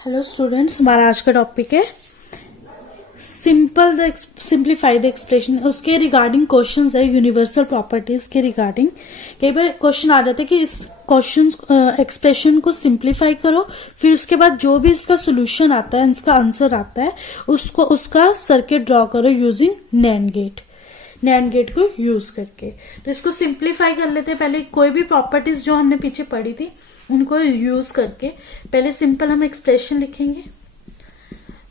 Hello students, हमारा आज का टॉपिक है सिंप्लीफाई द एक्सप्रेशन। उसके रिगार्डिंग क्वेश्चंस है यूनिवर्सल प्रॉपर्टीज के रिगार्डिंग। कई बार क्वेश्चन आ जाते हैं कि इस क्वेश्चन एक्सप्रेशन को सिंप्लीफाई करो, फिर उसके बाद जो भी इसका सोल्यूशन आता है, इसका आंसर आता है, उसका सर्किट ड्रॉ करो यूजिंग नैंड गेट को यूज करके। तो इसको सिंप्लीफाई कर लेते हैं। पहले कोई भी प्रॉपर्टीज जो हमने पीछे पढ़ी थी उनको यूज करके पहले सिंपल हम एक्सप्रेशन लिखेंगे।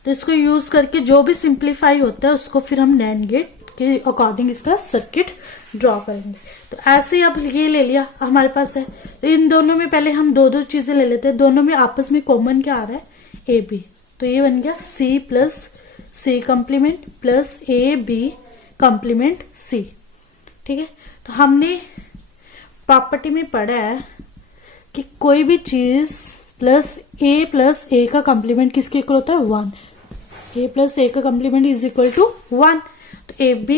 तो इसको यूज करके जो भी सिंप्लीफाई होता है उसको फिर हम नैंड गेट के अकॉर्डिंग इसका सर्किट ड्रॉ करेंगे। तो ऐसे ही अब ये ले लिया हमारे पास है, तो इन दोनों में पहले हम दो दो चीजें ले लेते हैं। दोनों में आपस में कॉमन क्या आ रहा है, ए बी। तो ये बन गया C plus C complement plus A B complement C. ठीक है, तो हमने प्रॉपर्टी में पढ़ा है कि कोई भी चीज प्लस ए का कॉम्प्लीमेंट किसके इक्वल होता है, 1। ए प्लस ए का कॉम्प्लीमेंट इज इक्वल टू 1। तो ए बी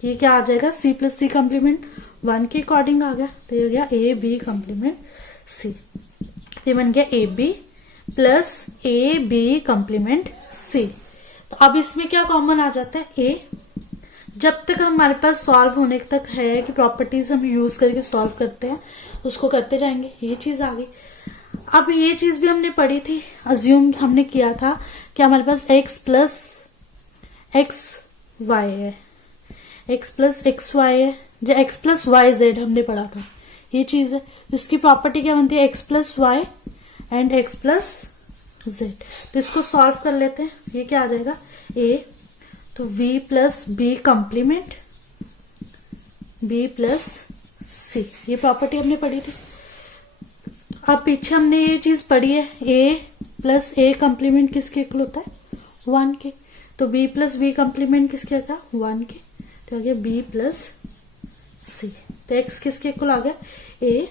ये क्या आ जाएगा, सी प्लस सी कॉम्प्लीमेंट 1 के अकॉर्डिंग आ गया। तो ये हो गया ए बी कॉम्प्लीमेंट सी। ये बन गया A B plus A B complement C. तो अब इसमें क्या कॉमन आ जाता है, ए। जब तक हमारे पास सॉल्व होने तक है कि प्रॉपर्टीज हम यूज करके सॉल्व करते हैं, उसको करते जाएंगे। ये चीज आ गई। अब ये चीज भी हमने पढ़ी थी, अज्यूम हमने किया था कि हमारे पास x प्लस एक्स वाई है, x प्लस एक्स वाई है, जो x प्लस वाई जेड हमने पढ़ा था, ये चीज है। इसकी प्रॉपर्टी क्या बनती है, x plus Y and x plus Z. तो इसको सॉल्व कर लेते हैं। ये क्या आ जाएगा, a तो v plus B complement b plus c। ये प्रॉपर्टी हमने पढ़ी थी। अब पीछे हमने ये चीज पढ़ी है, a प्लस ए कॉम्प्लीमेंट किसके इक्वल होता है, 1 के। तो b प्लस बी कॉम्प्लीमेंट किसके आ गया, 1 के। तो आ गया b प्लस सी। तो x किसके इक्वल आ गया, a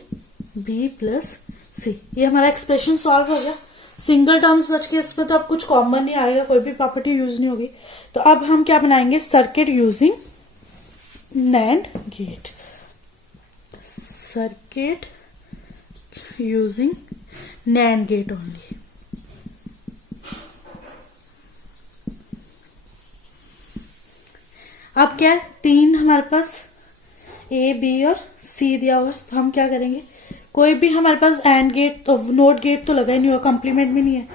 b प्लस सी। ये हमारा एक्सप्रेशन सॉल्व हो गया। सिंगल टर्म्स बच के, इसमें तो अब कुछ कॉमन नहीं आएगा, कोई भी प्रॉपर्टी यूज नहीं होगी। तो अब हम क्या बनाएंगे, circuit using NAND gate. Circuit using NAND gate only. अब क्या है, 3 हमारे पास ए बी और सी दिया हुआ है। तो हम क्या करेंगे, कोई भी हमारे पास एंड गेट तो नोट गेट तो लगा ही नहीं हुआ, कॉम्प्लीमेंट भी नहीं है।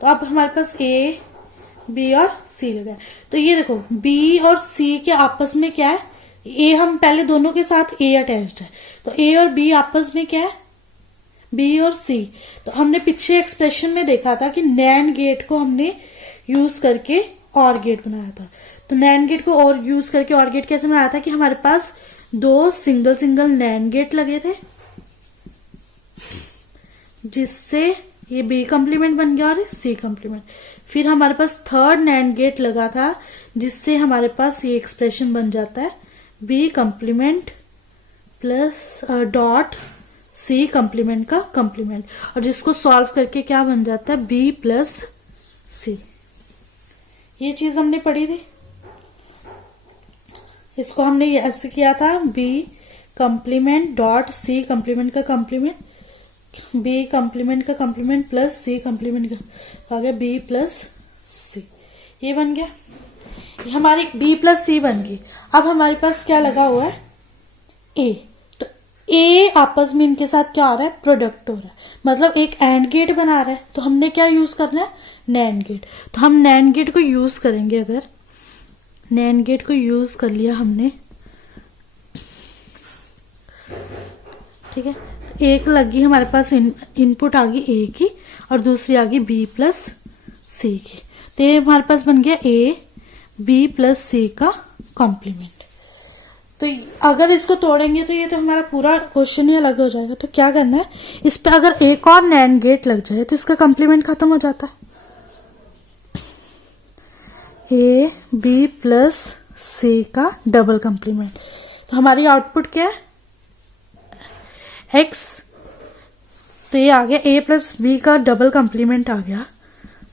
तो अब हमारे पास ए बी और सी लगा है। तो ये देखो बी और सी के आपस में क्या है, ए हम पहले दोनों के साथ ए अटैच्ड है, तो ए और बी आपस में क्या है, बी और सी। तो हमने पीछे एक्सप्रेशन में देखा था कि नैंड गेट को हमने यूज करके और गेट बनाया था। तो नैंड गेट को और यूज करके और गेट कैसे बनाया था कि हमारे पास 2 सिंगल नैंड गेट लगे थे, जिससे ये बी कॉम्प्लीमेंट बन गया और सी कॉम्प्लीमेंट। फिर हमारे पास थर्ड नैंड गेट लगा था, जिससे हमारे पास ये एक्सप्रेशन बन जाता है B complement plus dot C complement का कॉम्प्लीमेंट, और जिसको सॉल्व करके क्या बन जाता है, बी प्लस सी। ये चीज हमने पढ़ी थी। इसको हमने ऐसे किया था, B complement dot C complement का कॉम्प्लीमेंट, बी कॉम्प्लीमेंट का कॉम्प्लीमेंट प्लस सी कॉम्प्लीमेंट का, तो आ गया बी प्लस सी। ये बन गया, ये हमारी बी प्लस सी बन गई। अब हमारे पास क्या लगा हुआ है, ए। तो ए आपस में इनके साथ क्या हो रहा है, प्रोडक्ट हो रहा है, मतलब एक एंड गेट बना रहा है। तो हमने क्या यूज करना है, नैंड गेट। तो हम नैंड गेट को यूज करेंगे। अगर नैंड गेट को यूज कर लिया हमने, ठीक है, तो एक लगी हमारे पास इनपुट आ गई ए की और दूसरी आ गई बी प्लस सी की। तो ये हमारे पास बन गया ए बी प्लस सी का कॉम्प्लीमेंट। तो अगर इसको तोड़ेंगे तो ये तो हमारा पूरा क्वेश्चन ही अलग हो जाएगा। तो क्या करना है, इस पे अगर एक और नैंड गेट लग जाए तो इसका कॉम्प्लीमेंट खत्म हो जाता है। ए बी प्लस सी का डबल कॉम्प्लीमेंट। तो हमारी आउटपुट क्या है, एक्स। तो ये आ गया ए प्लस बी का डबल कॉम्प्लीमेंट आ गया,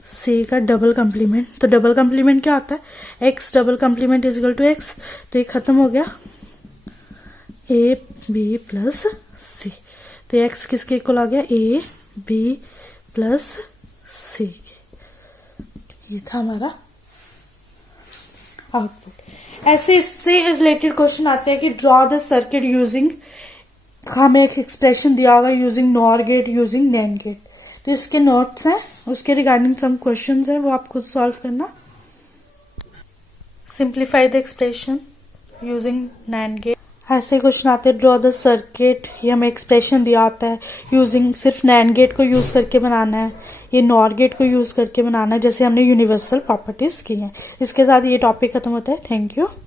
सी का डबल कॉम्प्लीमेंट। तो डबल कॉम्प्लीमेंट क्या होता है, X double complement is equal to X. तो ये खत्म हो गया, ए बी प्लस सी। तो एक्स किसके इक्वल आ गया, ए बी प्लस सी के। ये था हमारा आउटपुट। ऐसे इससे रिलेटेड क्वेश्चन आते हैं कि ड्रॉ द सर्किट यूजिंग, हमें एक एक्सप्रेशन दिया होगा using NOR gate, using NAND gate. तो इसके नोट्स हैं, उसके रिगार्डिंग सम क्वेश्चंस हैं, वो आप खुद सॉल्व करना। Simplify the expression using NAND gate. ऐसे क्वेश्चन आते हैं ड्रॉ द सर्किट, ये हमें एक्सप्रेशन दिया आता है यूजिंग, सिर्फ नैंड गेट को यूज करके बनाना है, ये नॉर गेट को यूज करके बनाना है, जैसे हमने यूनिवर्सल प्रॉपर्टीज की हैं। इसके साथ ये टॉपिक खत्म होता है। Thank you.